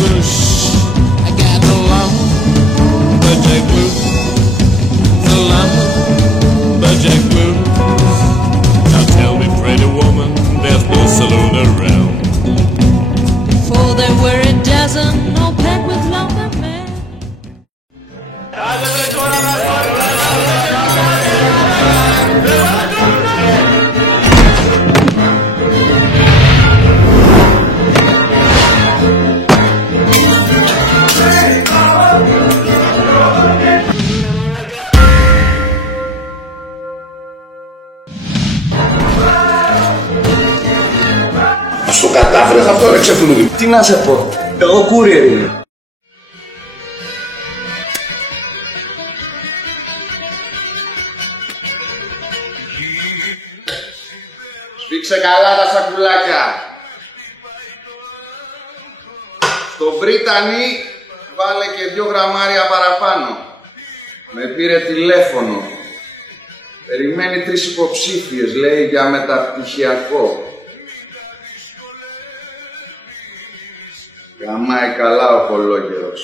bush. I got the lumberjack blues, the lumberjack blues. Now tell me, pretty woman, there's no saloon around. For there were a dozen, all packed with lumber men. Στο κατάφερες αυτό, ρε ξεφλούδι. Τι να σε πω, εγώ courier είμαι. Σφίξε καλά τα σακουλάκια. Στο Βρίτανη βάλε και 2 γραμμάρια παραπάνω. Με πήρε τηλέφωνο. Περιμένει 3 υποψήφιες, λέει, για μεταπτυχιακό. Γαμάει καλά ο κολόγερος.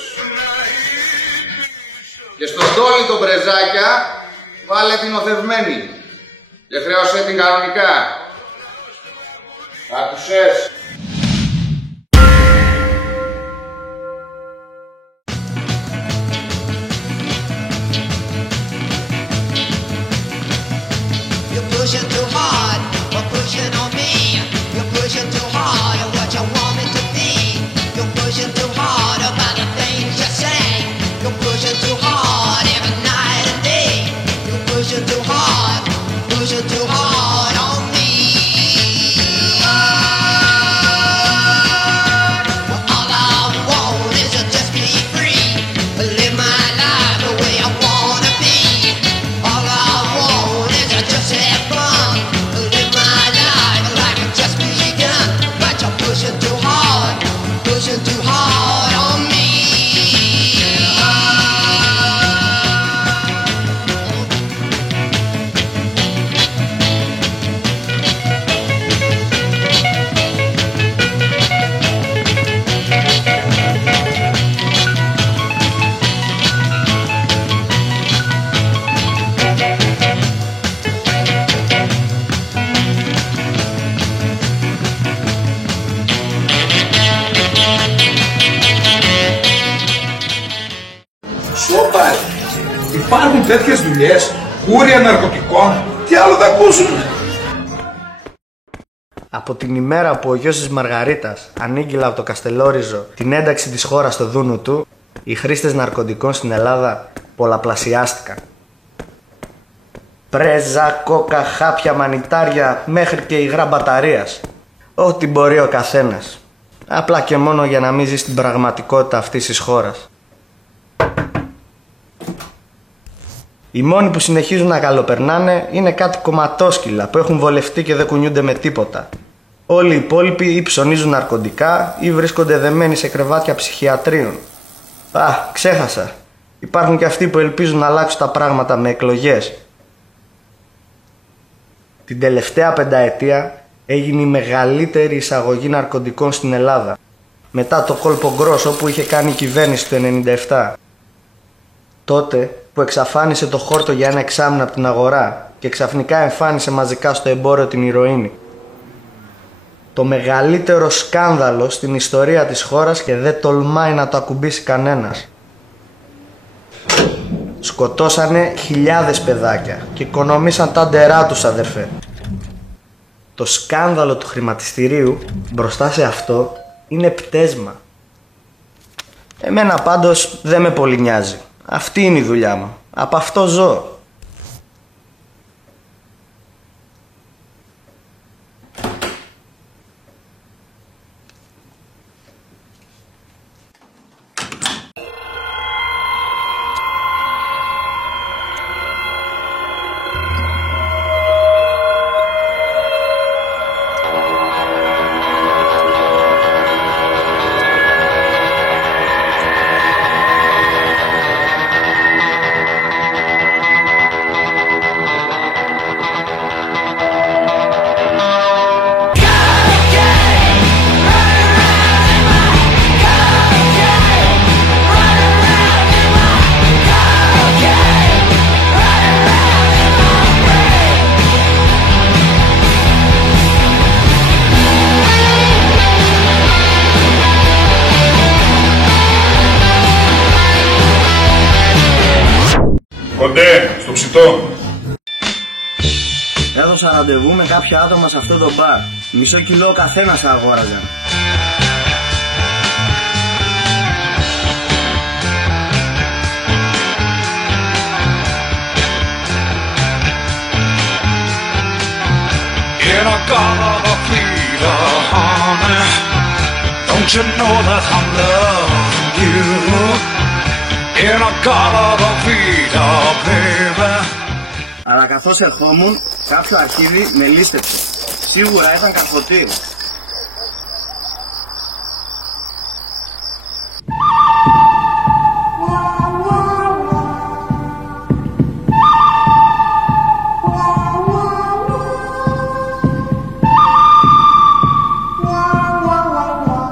Και στο ντόλι τον πρεζάκια βάλε την οθευμένη. Και χρέωσε την κανονικά. Άκουσες? You're pushing too hard, or pushing on me. You're pushing too hard, or what you want me to be. You're pushing too hard about the things you say. You're pushing too hard every night and day. You're pushing too hard on me. Well, all I want is to just be free, live my life the way I wanna be. All I want is to just have fun, live my life like it just begun. But you're pushing too hard on me. Σόπα, υπάρχουν τέτοιες δουλειές, courier ναρκωτικών, τι άλλο θα ακούσουν. Από την ημέρα που ο γιος της Μαργαρίτας ανήγγειλε από το Καστελόριζο την ένταξη της χώρας στο δούνου του, οι χρήστες ναρκωτικών στην Ελλάδα πολλαπλασιάστηκαν. Πρέζα, κόκα, χάπια, μανιτάρια, μέχρι και υγρά μπαταρίας. Ό,τι μπορεί ο καθένας. Απλά και μόνο για να μην ζει στην πραγματικότητα αυτής της χώρας. Οι μόνοι που συνεχίζουν να καλοπερνάνε είναι κάτι κομματόσκυλα που έχουν βολευτεί και δεν κουνιούνται με τίποτα. Όλοι οι υπόλοιποι ή ψωνίζουν ναρκωτικά ή βρίσκονται δεμένοι σε κρεβάτια ψυχιατρίων. Α, ξέχασα. Υπάρχουν και αυτοί που ελπίζουν να αλλάξουν τα πράγματα με εκλογές. Την τελευταία πενταετία έγινε η μεγαλύτερη εισαγωγή ναρκωτικών στην Ελλάδα. Μετά το κόλπο γκρόσο που είχε κάνει η κυβέρνηση το 1997. Τότε που εξαφάνισε το χόρτο για ένα εξάμηνο από την αγορά και ξαφνικά εμφάνισε μαζικά στο εμπόριο την ηρωίνη. Το μεγαλύτερο σκάνδαλο στην ιστορία της χώρας και δεν τολμάει να το ακουμπήσει κανένας. Σκοτώσανε χιλιάδες παιδάκια και οικονομήσαν τα ντερά τους, αδερφέ. Το σκάνδαλο του χρηματιστηρίου μπροστά σε αυτό είναι πτέσμα. Εμένα πάντως δεν με πολύ νοιάζει. Αυτή είναι η δουλειά μου. Από αυτό ζω. Κοντέ, στο ψητό. Έδωσα ραντεβού με κάποια άτομα σε αυτό το μπαρ. Μισό κιλό ο καθένας αγόραζαν. In a gala fever, honey, don't you know that I'm loving you? In a gala fever, baby. Αλλά καθώς ερχόμουν, κάποιο αρχίδι με λίστεψε. Σίγουρα ήταν καρφωτή.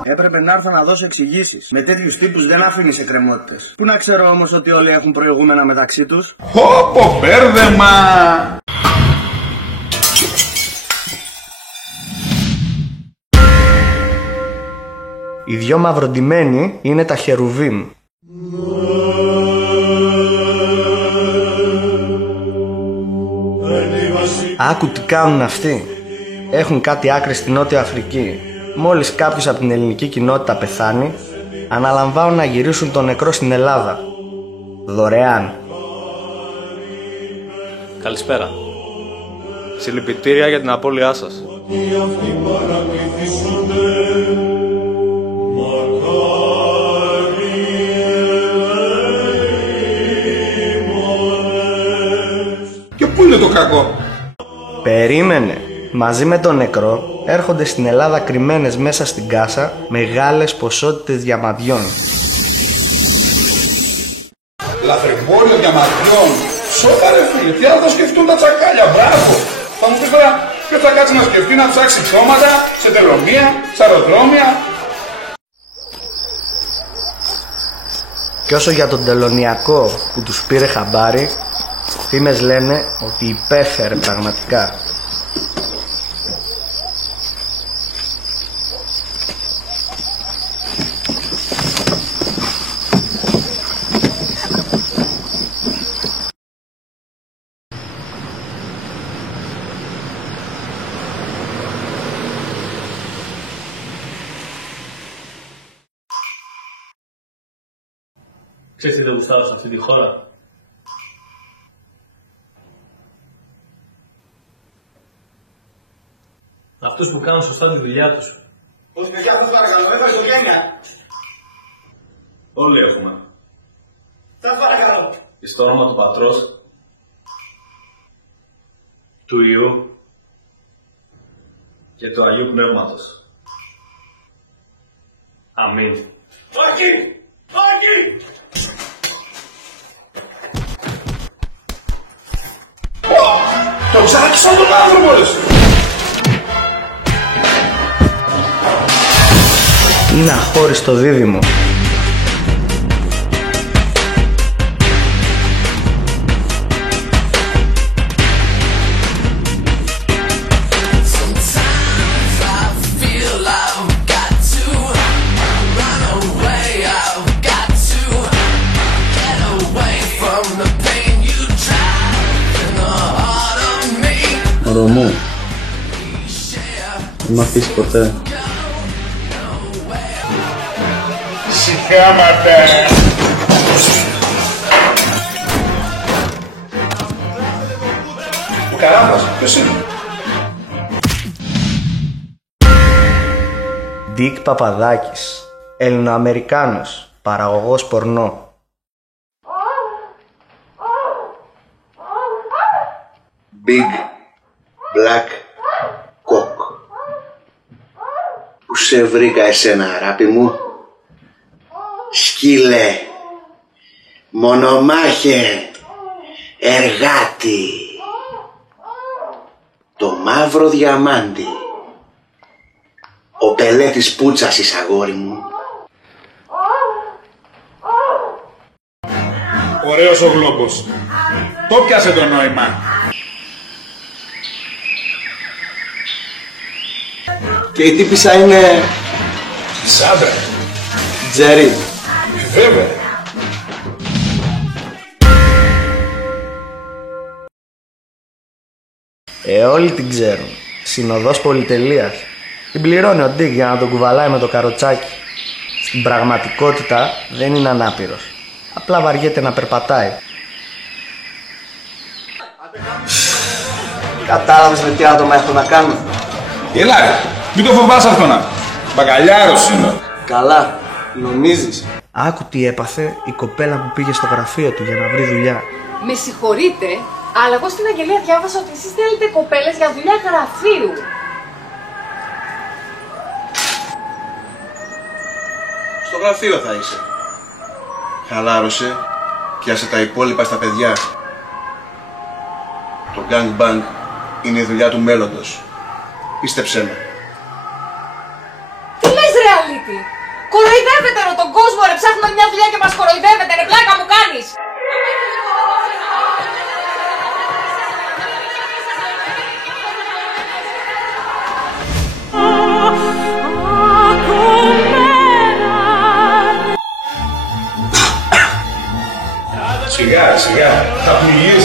Έπρεπε να έρθω να δώσω εξηγήσεις. Με τέτοιους τύπους δεν άφηνες εκκρεμότητες. Πού να ξέρω όμως ότι όλοι έχουν προηγούμενα μεταξύ τους. Όπο μπέρδεμα! Οι δυο μαυροντημένοι είναι τα χερουβίμ. Άκου τι κάνουν αυτοί. Έχουν κάτι άκρη στη Νότια Αφρική. Μόλις κάποιος από την ελληνική κοινότητα πεθάνει, αναλαμβάνουν να γυρίσουν τον νεκρό στην Ελλάδα. Δωρεάν. Καλησπέρα. Συλληπιτήρια για την απώλειά σας. Και πού είναι το κακό? Περίμενε. Μαζί με τον νεκρό έρχονται στην Ελλάδα κρυμμένες μέσα στην κάσα μεγάλες ποσότητες διαμαντιών. Λαθρεμπόριο διαμαντιών. Σώπα ρε φίλε, τι άλλο θα σκεφτούν τα τσακάλια, μπράβο. Θα μου πεις τώρα ποιος θα κάτσει να σκεφτεί να ψάξει πτώματα σε τελωνία, σε αεροδρόμια. Και όσο για τον τελωνιακό που τους πήρε χαμπάρι, φήμες λένε ότι υπέφερε πραγματικά. Ξέρεις τι δεν γουστάρω σε αυτή τη χώρα? Αυτούς που κάνουν σωστά τη δουλειά τους. Πώς παιδιά, σας παρακαλώ, έχω οικογένεια. Όλοι έχουμε. Σας παρακαλώ. Εις το όνομα του Πατρός, του Υιού και του Αγίου Πνεύματος. Αμήν. Όχι! Όχι! Το τσάκισαν τον άνθρωπο ρε. Είναι αχώριστο δίδυμο. Μωρό μου, δεν μ' αφήσει ποτέ. Συχάματα. Ο Καράβας, ποιος είναι? Ντίκ Παπαδάκης, Ελληνοαμερικάνος, παραγωγός πορνό. Big Black Cock. Πού σε βρήκα εσένα, αγάπη μου? Σκύλε, μονομάχε, εργάτη, το μαύρο διαμάντι, ο πελέτης πούτσασης, αγόρι μου. Ωραίος ο γλόμπος. Το πιάσε το νόημα. Και η τύπισσα είναι... Σάντρα. Τζέρι. Βέβαια. Όλοι την ξέρουν. Συνοδός πολυτελείας. Την πληρώνει ο Ντίκ για να τον κουβαλάει με το καροτσάκι. Στην πραγματικότητα δεν είναι ανάπηρος. Απλά βαριέται να περπατάει. Κατάλαβες με τι άτομα έχω να κάνω? Έλα ρε, μην το φοβάσαι αυτόνα. Μπακαλιάρος είναι. Καλά, νομίζεις? Άκου τι έπαθε η κοπέλα που πήγε στο γραφείο του για να βρει δουλειά. Με συγχωρείτε, αλλά εγώ στην αγγελία διάβασα ότι εσείς θέλετε κοπέλες για δουλειά γραφείου. Στο γραφείο θα είσαι. Χαλάρωσε και άσε τα υπόλοιπα στα παιδιά. Το gangbang είναι η δουλειά του μέλλοντος. Πίστεψέ με. Τι λες ρε αλήτη? Κοροϊδεύετε ρε τον κόσμο ρε, ψάχνουμε μια δουλειά και μας κοροϊδεύετε ρε, πλάκα μου κάνεις. Σιγά, σιγά, θα πνιγείς.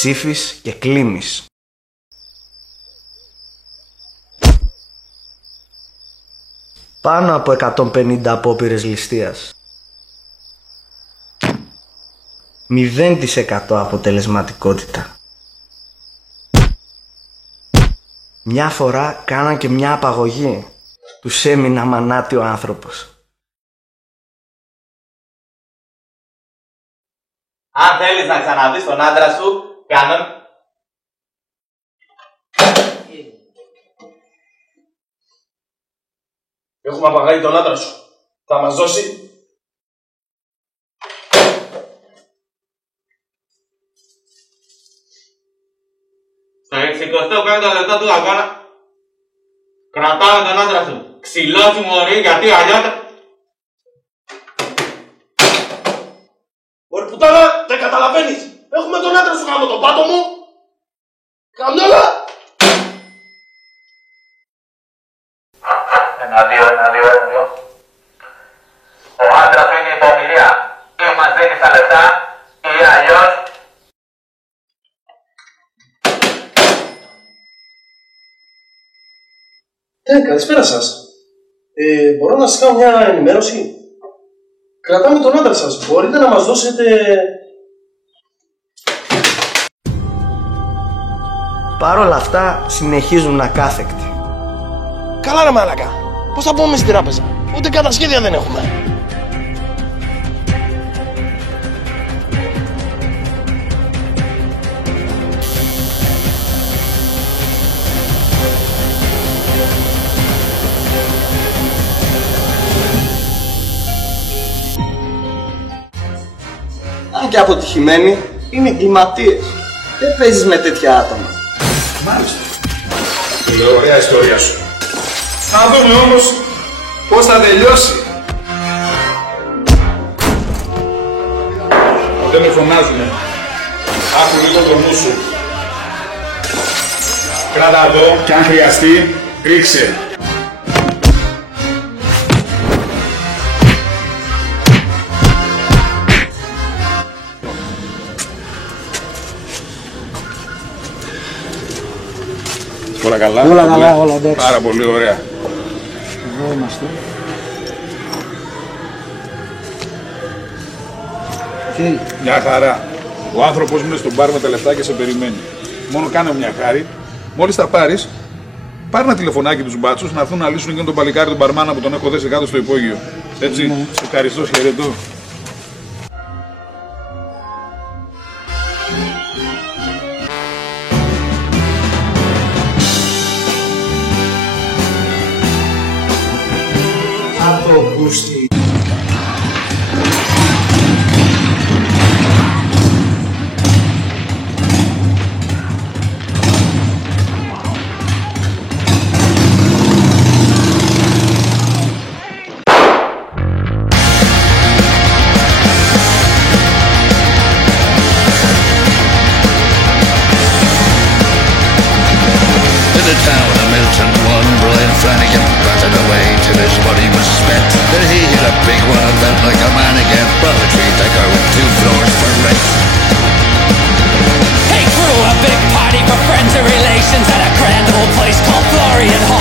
Σύφης και Κλίμης. Πάνω από 150 απόπειρες ληστείας. 0% αποτελεσματικότητα. Μια φορά κάναν και μια απαγωγή. Τους έμεινα μανάτι ο άνθρωπος. Αν θέλεις να ξαναδείς τον άντρα σου, κάνω... Έχουμε απαγάγει τον άντρα σου. Θα μας δώσει... Στο 65ο λεπτό του αγώνα κρατάμε τον άντρα σου. Ξυλό συμμορεί γιατί αλλιώς... Μωρή πουτάνα, δεν καταλαβαίνεις. Έχουμε τον άντρα σου γάμο τον πάτο μου. Κανόλα. 1-2. Ο άντρας σου είναι υπομοιρία. Ή μας δίνεις τα λεφτά ή αλλιώς... Καλησπέρα σας. Μπορώ να σας κάνω μια ενημέρωση? Κρατάμε τον άντρα σας. Μπορείτε να μας δώσετε... Παρ' όλα αυτά συνεχίζουν ακάθεκτοι. Καλά ρε μάλακα. Πώς θα πούμε στην τράπεζα? Ούτε κατασχέδια δεν έχουμε. Αν και αποτυχημένοι, είναι εγκληματίες. Δεν παίζεις με τέτοια άτομα. Μάλιστα. Είναι ωραία ιστορία σου. Να δούμε όμως πώς θα τελειώσει. Δεν με φωνάζουνε. Άκου λίγο το νου σου. Κράτα εδώ και αν χρειαστεί, ρίξε. Όλα καλά. Όλα καλά, όλα εντάξει. Πάρα πολύ ωραία. Εδώ είμαστε. Τι? Μια χαρά. Ο άνθρωπος μου είναι στον μπαρ με τα λεφτά και σε περιμένει. Μόνο κάνε μια χάρη. Μόλις τα πάρεις, πάρε ένα τηλεφωνάκι τους μπάτσους να έρθουν να λύσουν και τον παλικάρι τον μπαρμάνα που τον έχω δέσει κάτω στο υπόγειο. Έτσι, σε ευχαριστώ, χαιρετώ. Από πούστη. Hey crew, a big party for friends and relations at a grand old place called Florian Hall.